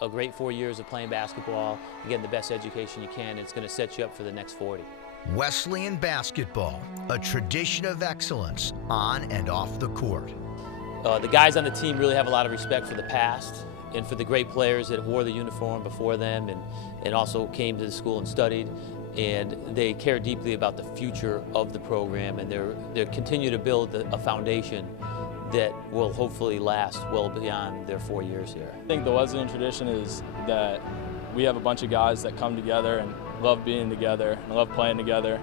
a great 4 years of playing basketball and getting the best education you can. It's going to set you up for the next 40. Wesleyan basketball, a tradition of excellence on and off the court. The guys on the team really have a lot of respect for the past and for the great players that wore the uniform before them and also came to the school and studied. And they care deeply about the future of the program, and they continue to build a foundation that will hopefully last well beyond their 4 years here. I think the Wesleyan tradition is that we have a bunch of guys that come together and love being together and love playing together,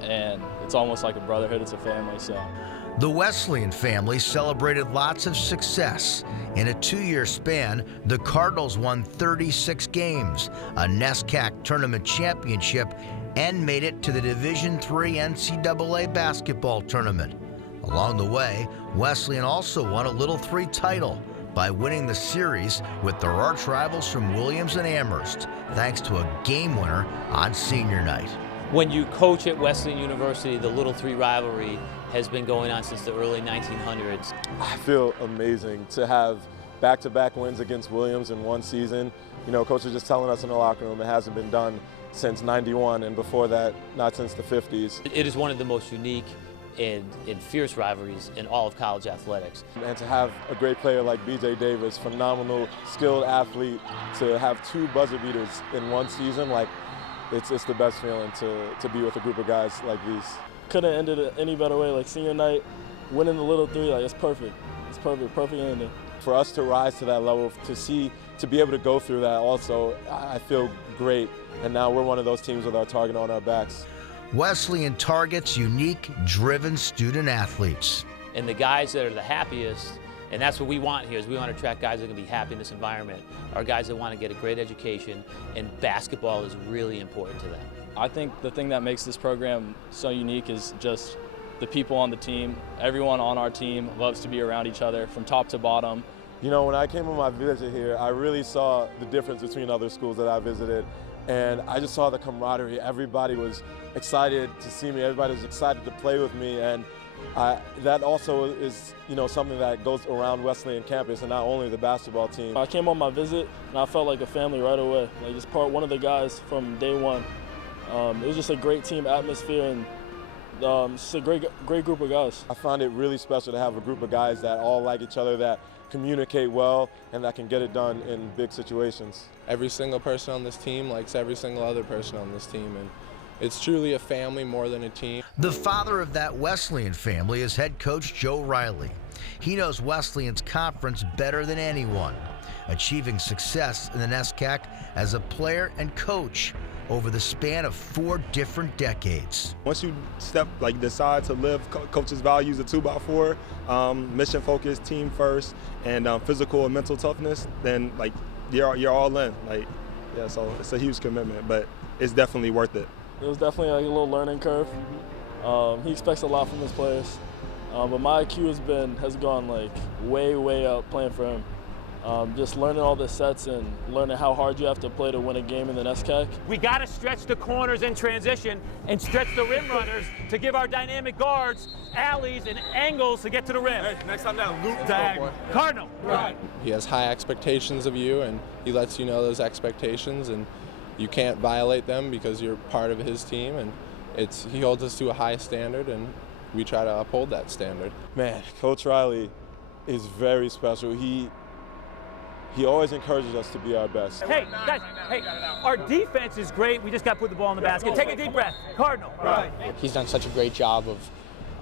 and it's almost like a brotherhood, it's a family. So the Wesleyan family celebrated lots of success. In a 2-year span, the Cardinals won 36 games, a NESCAC tournament championship, and made it to the Division III NCAA basketball tournament. Along the way, Wesleyan also won a Little III title by winning the series with their arch rivals from Williams and Amherst, thanks to a game winner on senior night. When you coach at Wesleyan University, the Little III rivalry has been going on since the early 1900s. I feel amazing to have back-to-back wins against Williams in one season. You know, Coach was just telling us in the locker room it hasn't been done since '91, and before that, not since the 50s. It is one of the most unique and fierce rivalries in all of college athletics. And to have a great player like B.J. Davis, phenomenal, skilled athlete, to have 2 buzzer beaters in one season, like, it's the best feeling to be with a group of guys like these. couldn't have ended it any better way. Like senior night, winning the Little III, like it's perfect. It's perfect ending. For us to rise to that level, to be able to go through that also, I feel great. And now we're one of those teams with our target on our backs. Wesleyan targets unique, driven student athletes. And the guys that are the happiest, and that's what we want here, is we want to attract guys that are going to be happy in this environment, are guys that want to get a great education, and basketball is really important to them. I think the thing that makes this program so unique is just the people on the team. Everyone on our team loves to be around each other from top to bottom. You know, when I came on my visit here, I really saw the difference between other schools that I visited. And I just saw the camaraderie. Everybody was excited to see me. Everybody was excited to play with me. And that also is, you know, something that goes around Wesleyan campus, and not only the basketball team. I came on my visit, and I felt like a family right away. Like just one of the guys from day one. It was just a great team atmosphere, and just a great group of guys. I find it really special to have a group of guys that all like each other, that communicate well, and that can get it done in big situations. Every single person on this team likes every single other person on this team, and it's truly a family more than a team. The father of that Wesleyan family is head coach Joe Riley. He knows Wesleyan's conference better than anyone, achieving success in the NESCAC as a player and coach over the span of 4 different decades. Once you decide to live coach's values, the 2x4, mission focused, team first, and physical and mental toughness, then you're all in. So it's a huge commitment, but it's definitely worth it. It was definitely like a little learning curve. He expects a lot from his players, but my IQ has gone way up playing for him. Just learning all the sets and learning how hard you have to play to win a game in the NESCAC. We got to stretch the corners in transition and stretch the rim runners to give our dynamic guards alleys and angles to get to the rim. Hey, next time down, loop diagonal. Cardinal. Right. He has high expectations of you, and he lets you know those expectations, and you can't violate them because you're part of his team, and he holds us to a high standard, and we try to uphold that standard. Man, Coach Riley is very special. He always encourages us to be our best. Hey, guys, our defense is great. We just got to put the ball in the basket. Take a deep breath. Cardinal. Right. He's done such a great job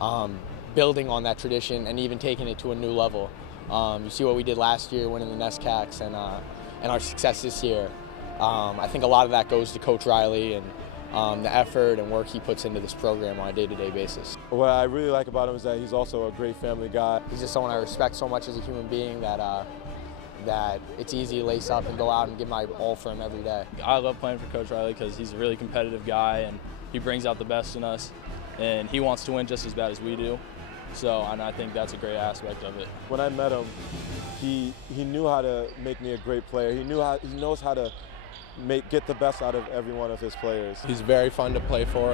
of building on that tradition and even taking it to a new level. You see what we did last year, winning the NESCACs, and our success this year. I think a lot of that goes to Coach Riley and the effort and work he puts into this program on a day-to-day basis. What I really like about him is that he's also a great family guy. He's just someone I respect so much as a human being that it's easy to lace up and go out and give my all for him every day. I love playing for Coach Riley because he's a really competitive guy, and he brings out the best in us, and he wants to win just as bad as we do. And I think that's a great aspect of it. When I met him, he knew how to make me a great player. He knows how to get the best out of every one of his players. He's very fun to play for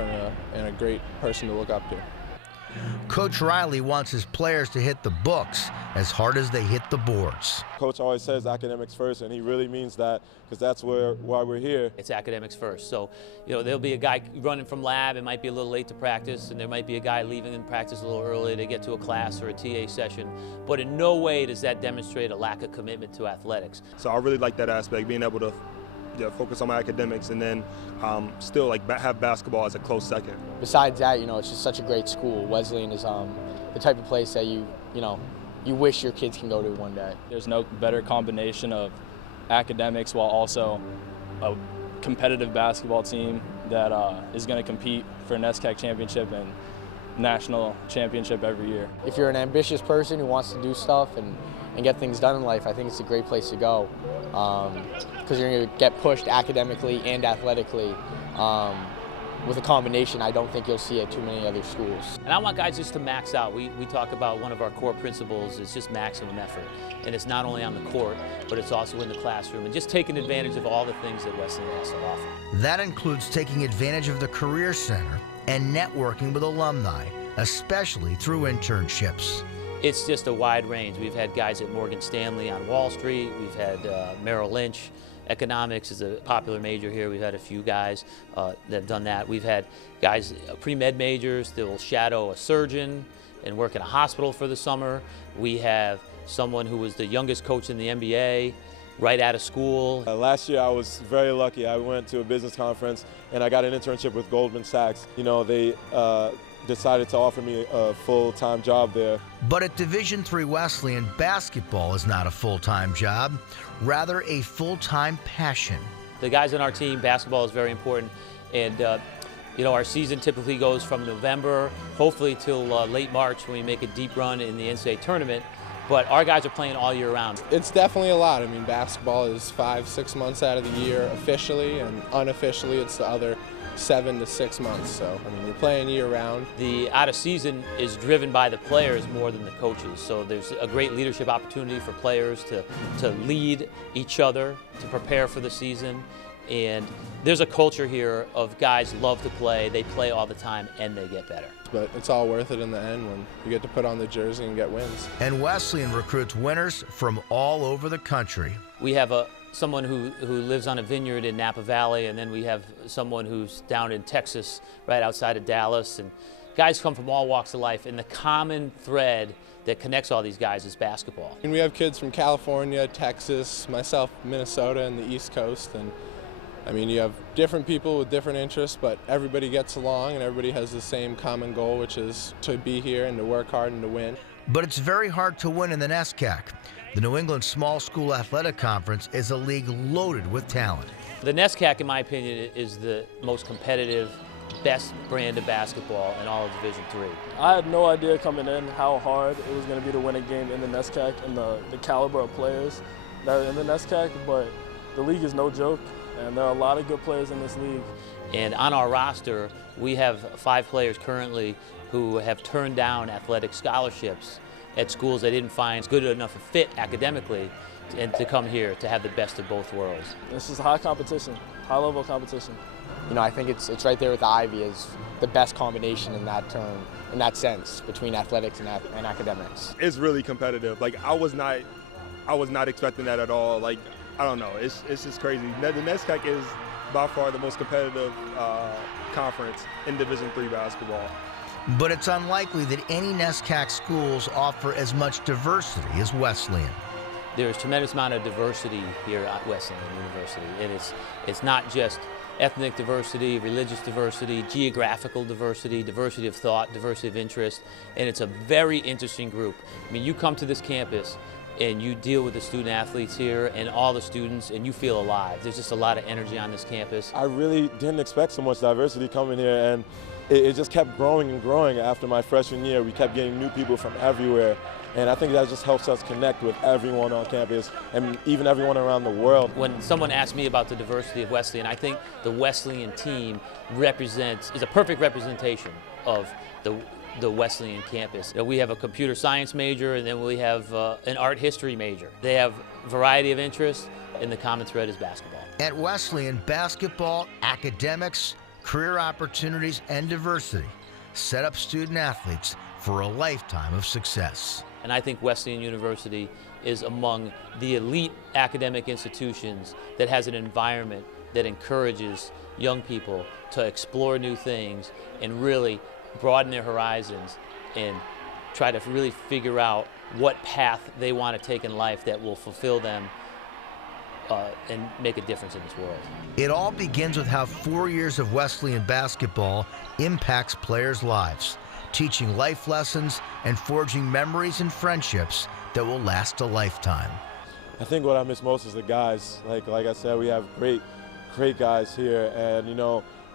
and a great person to look up to. Coach Riley wants his players to hit the books as hard as they hit the boards. Coach always says academics first, and he really means that, because that's why we're here. It's academics first. So, there'll be a guy running from lab, it might be a little late to practice, and there might be a guy leaving in practice a little early to get to a class or a TA session. But in no way does that demonstrate a lack of commitment to athletics. So I really like that aspect, being able to focus on my academics and then still have basketball as a close second. Besides that, it's just such a great school. Wesleyan is the type of place that you wish your kids can go to one day. There's no better combination of academics while also a competitive basketball team that is going to compete for an NESCAC championship and national championship every year. If you're an ambitious person who wants to do stuff and get things done in life, I think it's a great place to go, because you're going to get pushed academically and athletically. With a combination, I don't think you'll see at too many other schools. And I want guys just to max out. We talk about one of our core principles is just maximum effort. And it's not only on the court, but it's also in the classroom, and just taking advantage of all the things that Wesleyan has to offer. That includes taking advantage of the Career Center and networking with alumni, especially through internships. It's just a wide range. We've had guys at Morgan Stanley on Wall Street. We've had Merrill Lynch. Economics is a popular major here. We've had a few guys that have done that. We've had guys, pre-med majors, that will shadow a surgeon and work in a hospital for the summer. We have someone who was the youngest coach in the NBA right out of school. Last year I was very lucky. I went to a business conference and I got an internship with Goldman Sachs. They decided to offer me a full-time job there. But at Division III Wesleyan, basketball is not a full-time job, rather a full-time passion. The guys on our team, basketball is very important, and our season typically goes from November, hopefully till late March, when we make a deep run in the NCAA tournament. But our guys are playing all year round. It's definitely a lot. I mean, basketball is 5-6 months out of the year officially, and unofficially it's the other 7 to 6 months. So, you're playing year round. The out of season is driven by the players more than the coaches. So there's a great leadership opportunity for players to lead each other, to prepare for the season. And there's a culture here of guys love to play, they play all the time, and they get better. But it's all worth it in the end when you get to put on the jersey and get wins. And Wesleyan recruits winners from all over the country. We have someone who lives on a vineyard in Napa Valley, and then we have someone who's down in Texas, right outside of Dallas. And guys come from all walks of life, and the common thread that connects all these guys is basketball. And we have kids from California, Texas, myself, Minnesota, and the East Coast. And you have different people with different interests, but everybody gets along and everybody has the same common goal, which is to be here and to work hard and to win. But it's very hard to win in the NESCAC. The New England Small School Athletic Conference is a league loaded with talent. The NESCAC, in my opinion, is the most competitive, best brand of basketball in all of Division III. I had no idea coming in how hard it was going to be to win a game in the NESCAC and the caliber of players that are in the NESCAC, but the league is no joke, and there are a lot of good players in this league. And on our roster, we have 5 players currently who have turned down athletic scholarships at schools they didn't find good enough a fit academically, and to come here to have the best of both worlds. This is high competition, high-level competition. I think it's right there with the Ivy as the best combination in that term, in that sense, between athletics and academics. It's really competitive. I was not expecting that at all. I don't know. It's just crazy. The NESCAC is by far the most competitive conference in Division III basketball. But it's unlikely that any NESCAC schools offer as much diversity as Wesleyan. There's a tremendous amount of diversity here at Wesleyan University, and it's not just ethnic diversity, religious diversity, geographical diversity, diversity of thought, diversity of interest, and it's a very interesting group. You come to this campus and you deal with the student athletes here and all the students, and you feel alive. There's just a lot of energy on this campus. I really didn't expect so much diversity coming here, and it just kept growing and growing after my freshman year. We kept getting new people from everywhere, and I think that just helps us connect with everyone on campus and even everyone around the world. When someone asks me about the diversity of Wesleyan, I think the Wesleyan team is a perfect representation of the Wesleyan campus. We have a computer science major, and then we have an art history major. They have a variety of interests, and the common thread is basketball. At Wesleyan, basketball, academics, career opportunities, and diversity set up student athletes for a lifetime of success. And I think Wesleyan University is among the elite academic institutions that has an environment that encourages young people to explore new things and really broaden their horizons and try to really figure out what path they want to take in life that will fulfill them and make a difference in this world. It all begins with how 4 years of Wesleyan basketball impacts players' lives, teaching life lessons and forging memories and friendships that will last a lifetime. I think what I miss most is the guys. Like I said, we have great guys here, and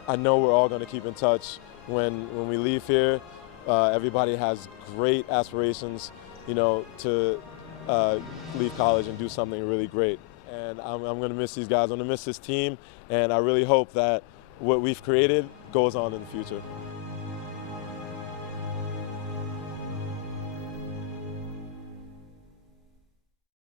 I know we're all going to keep in touch when we leave here. Everybody has great aspirations, to leave college and do something really great. And I'm going to miss these guys. I'm going to miss this team, and I really hope that what we've created goes on in the future.